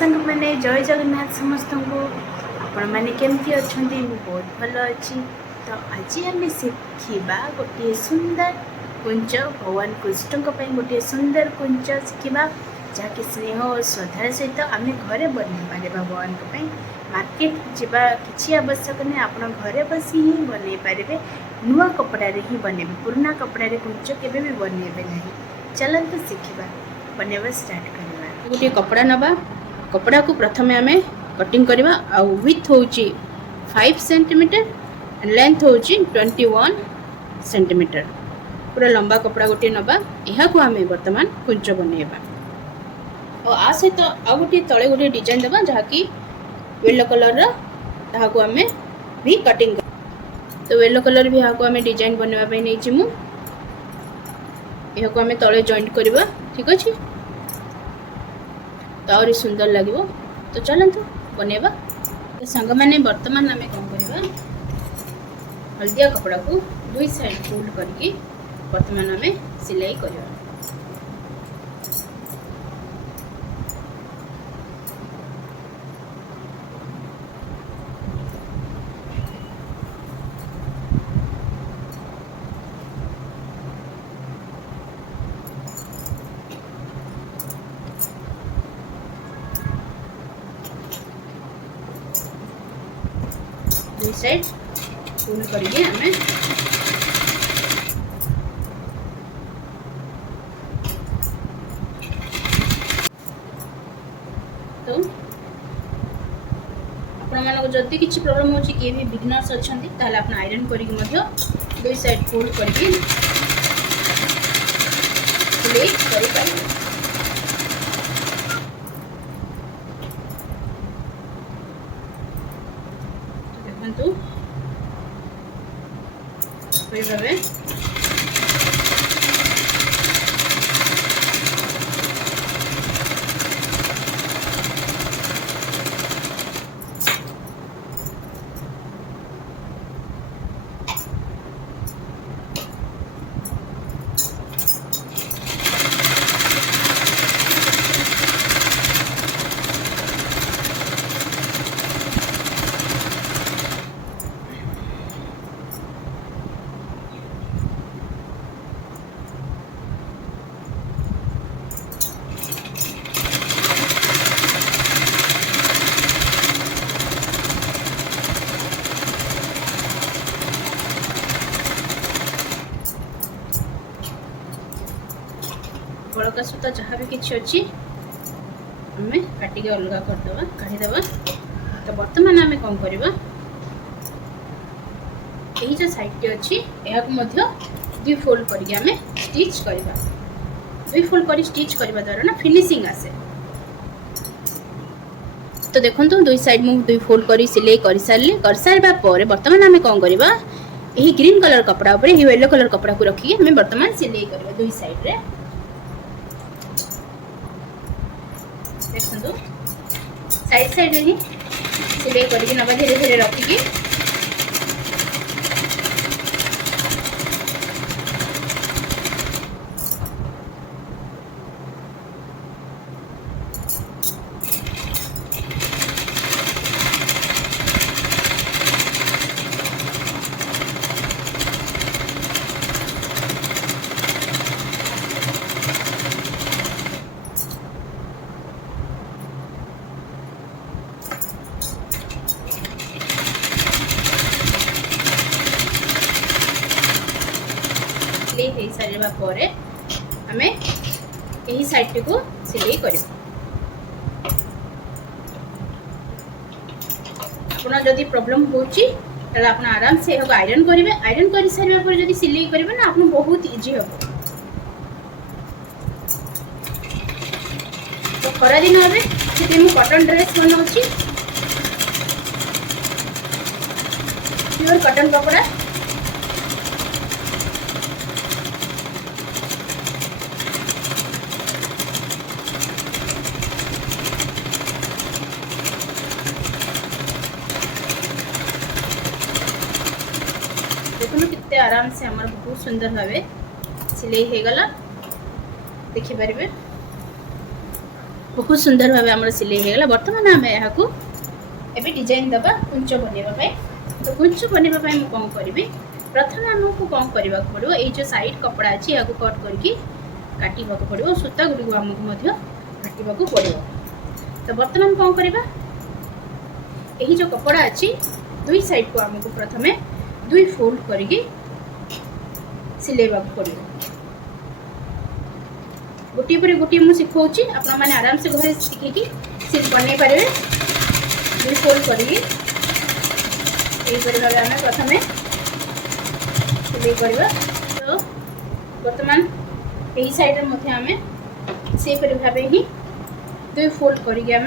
संग मैंने जय जगन्नाथ समस्त को आपण मैंने केमती अच्छा बहुत भल अच्छी। तो आज आम शिखा गोटे सुंदर कुंज भगवान कृष्ण गोटे सुंदर कुंज शिखा जहाँकि स्नेह और श्रद्धा सहित आम घरे बन पारे भगवान मार्केट जावा कि आवश्यक नहीं। आप घरे बसी ही बन पारे नुआ कपड़े ही बनइबे पुराना कपड़े कुंज के बनइबे नहीं। चलते शिखा बनवा स्टार्ट करवा। गोटे कपड़ा नवा कपड़ा को प्रथम आम कटिंग करवा आ विथ हूँ 5 सेंटीमीटर लेंथ हूँ 21 सेंटीमीटर पूरा लंबा कपड़ा गोटे नवा यहाँ को आम बर्तमान कुंच बनइबा और आ सहित आ गोटे तले गोटे डिजाइन देवा जहाँकि येलो कलर को आम भी कटिंग कर। तो येलो कलर भी यहाँ को आम डिजाइन बनवाई नहीं जीमु यहाँ को आम तले जॉइंट करवा। ठीक अच्छे तो आहरी सुंदर लगे। तो चलतु बनवा। तो सांग मैंने बर्तमान आम कौन करवा हल्दिया कपड़ा को 2 साइड फोल्ड करके बर्तमान आम सिलाई करवा। दुई साइड फोल्ड करके हमें तो आपण जदि किसी प्रॉब्लम हो किए भी बिगनर्स अच्छा ताहले आपण आयरन करके दुई साइड फोल्ड करके सिलाई करि पारिबे। देखंतु भावे बड़का सूता जहाँ भी किसी अच्छी आम काटिक अलग करदे काढ़ीदे। तो बर्तमान आम कौन करवा यही जो साइड अच्छी यहाँ दुई फोल्ड करके आम स्टिच करवा। दुई फोल्ड कर स्टिच करवा द्वारा ना फिनिशिंग आसे। तो देखो दुई साइड मुझे दुई फोल्ड कर सिलाई कर सारा पर बर्तमान आम कौन करवा यही ग्रीन कलर कपड़ा उपर येलो कलर कपड़ा को रखिए आम बर्तमान सिलाई करवा दुई साइड रे। देखो साइड साइड ही सिलाई करके नवा धीरे धीरे रखिकी हो सारा पर आम यही साइड टी को सिलाई कर। जदि प्रॉब्लम होची आप आराम से आयरन करेंगे। आयरन कर सारा पर जब सिलाई करेंगे ना आप बहुत इजी हम। तो खरा दिन से कॉटन ड्रेस बनाऊँगी प्योर कॉटन कपड़ा। देखो कितने आराम से हमार बहुत सुंदर भावे सिलाई हो गला देखि पारे। बहुत सुंदर भाव आम सिलाई होगा। बर्तमान आम यहाँ एबे डिजाइन दबा कुंच बनवाई। तो कुंच बनवाई मुझे कौन करी, प्रथम आमको कौन करने पड़ो, ये जो साइड कपड़ा अच्छी या कट करके काटा पड़ो, सूता गुड़ी आमको काटा पड़ो। तो बर्तमान कौन करवा, यही जो कपड़ा अच्छी दुई साइड को आमको प्रथमे दुई फोल्ड करके सिलेबा पड़ो। गोटे पर गोटे मुझे शिखाऊँगी, आपण मैंने आराम से घरे शिखिकी बनई पारे। दुई फोल्ड करके भाव आम प्रथम सिलाई करवा। तो बर्तमान यही साइड में आम से भाव ही दुई फोल्ड करके आम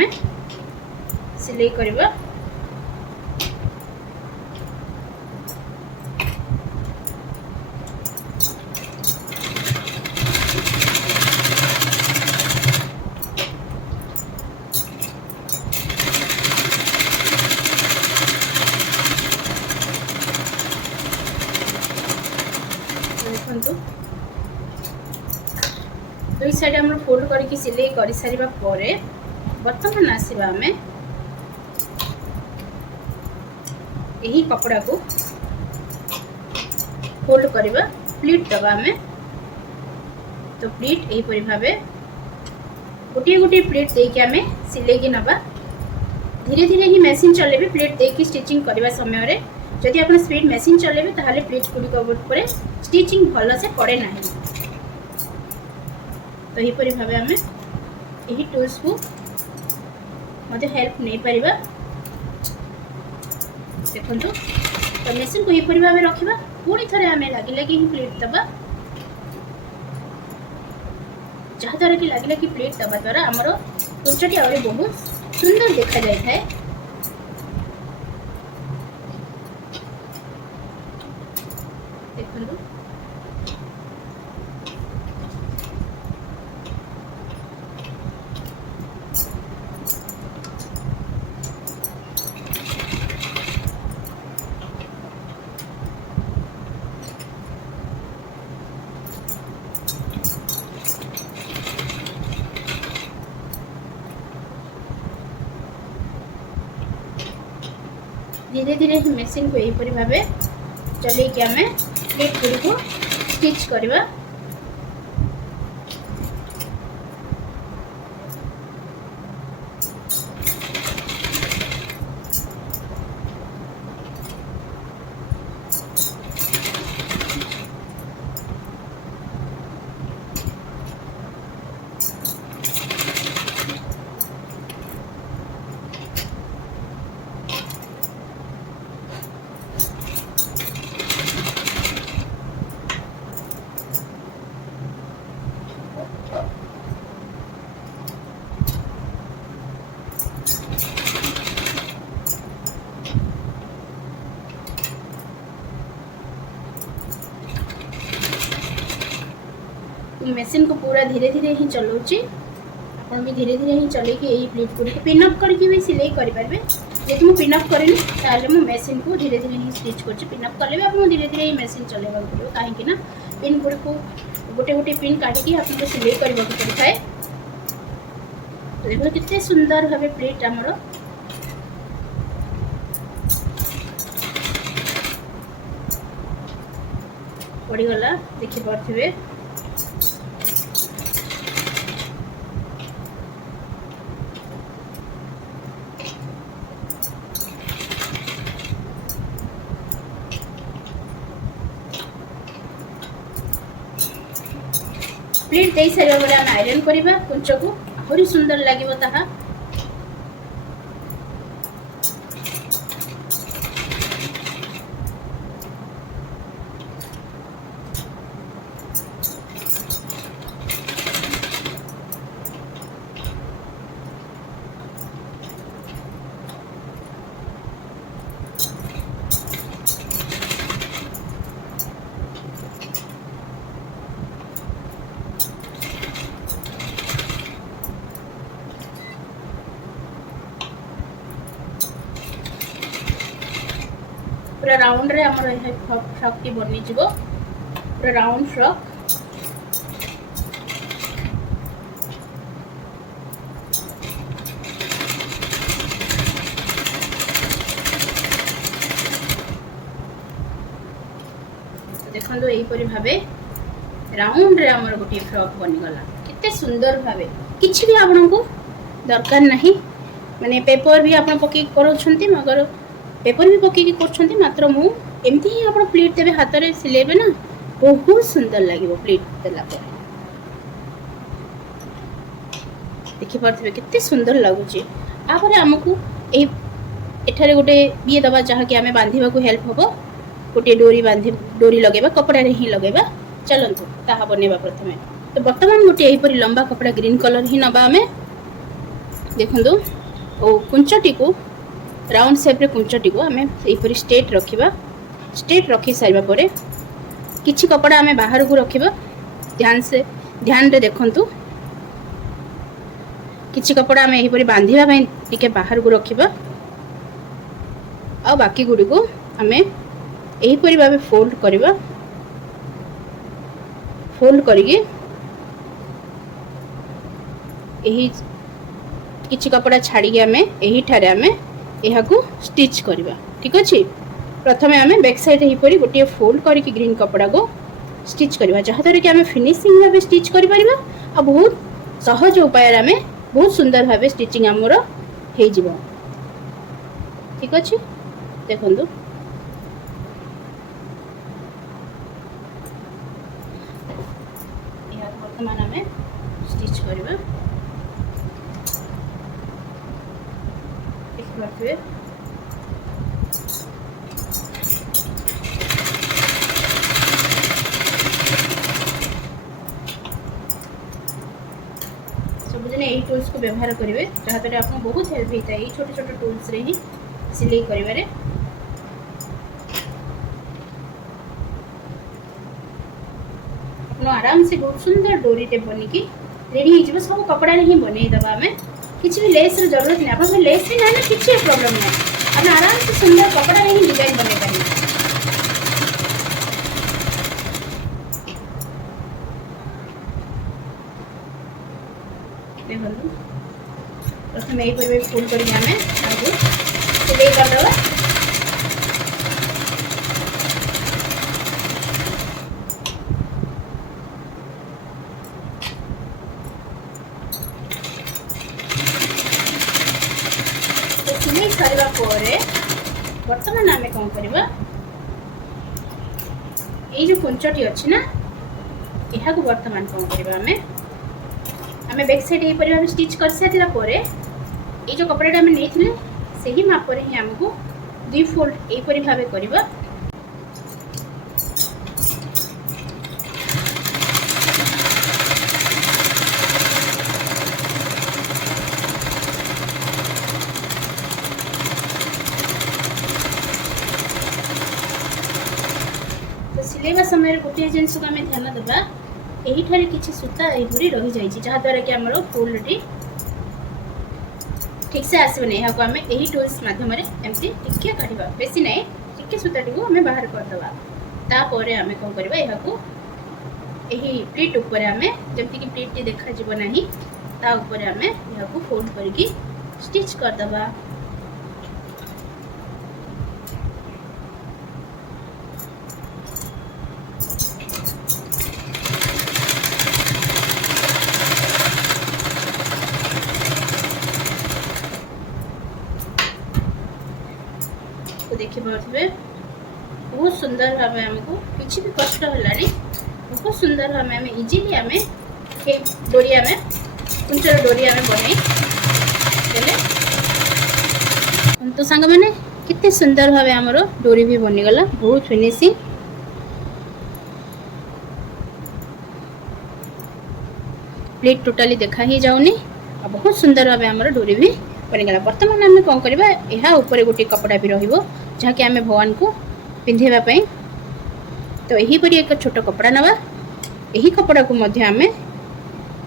सिलाई करवा। देखो दुई साइड आम फोल्ड करके सिलाई कर सारा पर बर्तमान आसवा आम यही कपड़ा को फोल्ड करवा, प्लीट दबा आम। तो प्लीट यहीपरि भाव गोटे गोटे प्लीट देके आम सिले की नवा। धीरे धीरे ही मेसीन चलेबे प्लीट देके स्टिचिंग करने समय। जदि आप स्पीड मेसीन चलेबे ताहले प्लीट गुड़िक स्टिचिंग भल से पड़े ना। तो यहीपरि भाव आम यही टूल्स को हेल्प नहीं पारिबा। देखो तो मेसीन को यहीपरि भाव रखा, पुणी थे आम लगे लगे ही प्लेट दबा, जहाद्वारा कि लगे कि प्लेट दबा द्वारा आमर कुंचटी आहरी बहुत सुंदर देखा जाए है। देखो धीरे धीरे मेसीन को यहीपरि भाव चल कि आम प्लेट गुड़ी को स्टिच करवा। मेसीन को पूरा धीरे धीरे ही चलाऊँगी, आप भी धीरे धीरे ही चल यही प्लीट गुड़ी पिनअप करके भी सिलाई करेंगे। जब मुझे पिनअप करेनि ताले मेसीन को धीरे धीरे ही स्टिच कर पिनअप कले भी आपको धीरे धीरे ही मेसीन चलेगा पड़ो, कहीं पिन गुड़ी को गोटे गोटे पिन काटिकी आपको सिलाई करने को पड़ता है। तो देखो कितने सुंदर भाव प्लेट आमर पड़गला देखिपे। प्लेट दे सारा बेले आम आयरन करवा कुंच को आहरी सुंदर लगे ताहा। पूरा राउंड रे हमर फ्रॉक टी बनी जीवो, पूरा राउंड फ्रॉक। देखो यहीपरी भाव राउंड रे आमर गोटे फ्रॉक बनीगला केते सुंदर भाव किसी भी आपन को दरकार नहीं माने पेपर भी आप पकई कर मगर पेपर भी पकई कर मात्र मु एमती ही आप प्लेट देवे हाथ में सिलेबे ना बहुत सुंदर लगे प्लेट देला देखिपे केते सुंदर लगुच आमको एठारे गोटे ये दबा जहाँकि आम बांधा हेल्प हम गोटे डोरी लगेबा कपड़ा ही लगेबा चलतु ताहा बनवा प्रथम तो बर्तमान गोटे यहीपरी लंबा कपड़ा ग्रीन कलर ही नबा आम देखु ओ कुंचटी को राउंड शेप रे कुंचटी को आम यहीपरी स्ट्रेट रखा स्ट्रेट रखी सारा पर किछि कपड़ा आम बाहर को रखा ध्यान रे देखंतु किछि कपड़ा आम यहीपरी बांधिबा पई टिके बाहर को रखा आ बाकी गुडी को आम यहीपरी भाव फोल्ड करवा फोल्ड करिके यही किछि कपड़ा छाड़ी आम यही ठारे आम यह स्टिच करवा ठीक अच्छे प्रथमे आम बैक साइड यहीपरी गोटे फोल्ड करके ग्रीन कपड़ा को स्टिच करवा जहाँद्वारा कि आम फिनिशिंग भाव स्टिच कर बहुत सहज उपाय आम बहुत सुंदर भाव स्टिचिंग आमर हो ठीक अच्छे देखु बर्तमान आम स्टिच करवा देखिए सबुदिन यही टूल्स को व्यवहार करेंगे जहाँद्वारा आपको बहुत हेल्प होता है छोटे छोटे टूल्स रे ही सिलाई करिवारे आराम से बहुत सुंदर डोरी टे बनिकी रेडी हो सब कपड़ा ही बनई दबा आम किसी भी लेस र जरूरत नहीं आप लेस भी ना किसी प्रॉब्लम नहीं आप आराम से सुंदर कपड़ा ही डिजाइन बने पारे देखो प्रथम यही फुल कर सिलाई करदे सिलाई करवा परे वर्तमान आम कौन करवा ये जो कुंचटी अच्छी ना यह वर्तमान कौन करवा आम बैक साइड यही भाव स्टिच कर सारा पर ये जो कपड़ा आम नहीं से ही माप ही आमको 2 फोल्ड यहीपरी भाव करवा सिलेबा समय गोटे जिनस को आम ध्यान देवा यही ठारे किसी सूता यही रही जाए जहाँद्वारा कि आमर फुलटी ठीक से आसबनी यहाँ आम यही टूल्स मध्यम एमती टिके काढ़ा बेसी ना टिके सूताटी को आम बाहर करदे तापर आम कौन करवा यही प्लीट उपर आम जमती कि प्लीट टी देखा ना ता उपर आम यहाँ फोल्ड करके स्टिच करदे देखिए बहुत सुंदर भाव आमको किसी भी कष्ट है बहुत सुंदर भाव आम इजिली आम डोरी आम कुंचर डोरी आम बन तो सांग मैंने कितने सुंदर भाव आमर डोरी भी बनीगला बहुत फिनिशिंग प्लेट टोटाली देखा ही जाऊनी बहुत सुंदर भाव आमर डोरी भी बनीगला बर्तमान आम कौन करवा यह ऊपर गोटे कपड़ा भी रहिबो जहाँकि आम भगवान को पिंधेवाई तो यहीपरी एक छोट कपड़ा नवा यही कपड़ा को मध्य आम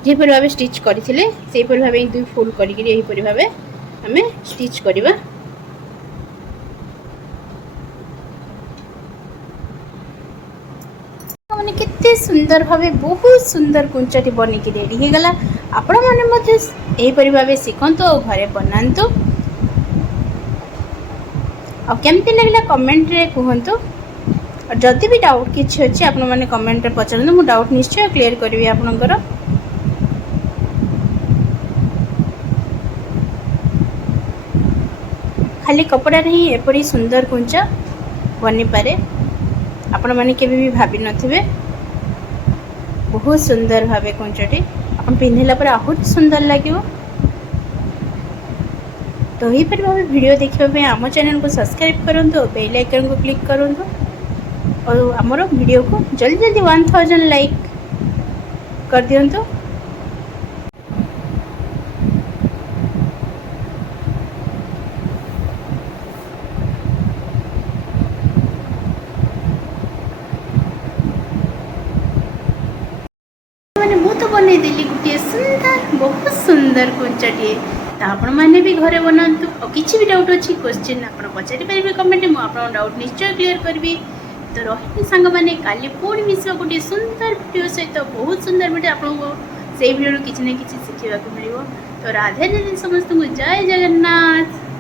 जेपरी भाव स्टिच करथिले सेपरी भाव 2 फोल्ड करिक यहीपरी भाव आम स्टिच करवा मैंने केते सुंदर भाव बहुत सुंदर कुंचटी बनिकी रेडी हो गला आपण मैंने यहीपरी भाव शिखत और घरे बनातु आ केमती लगला कमेंट रे कहतु और जदि भी डाउट किसी अच्छे आपण मैंने कमेंट पचारते मुझे डाउट निश्चय क्लीयर करी आपणकर। खाली कपड़ा ही एपरी सुंदर कुंच बनी पारे आपण मैंने केबे भी भाभी नथिबे। बहुत सुंदर भावे कुंचटी आपण पिंधिला पर आहुरी सुंदर लगिवो। तो यही पर भावे वीडियो देखिबे आम चैनल को सब्सक्राइब करंतु, बेल आइकन को क्लिक करंतु और आमर वीडियो को जल्दी जल्दी 1000 लाइक कर दियंतु। मैंने मु तो बनई देली गोटे सुंदर बहुत सुंदर कुंचटी। तो आपण मैंने भी घरे बनातु और किसी भी डाउट अच्छी क्वेश्चन आप पचारि पारे कमेंट में आपन डाउट निश्चय क्लीयर करबी। तो रही सांग मैंने काली पुणी मिस गोटे सुंदर वीडियो सहित बहुत सुंदर वीडियो आपको से वीडियो किसी न किसी शिखा मिले। तो राधे राधे समस्त को जय जगन्नाथ।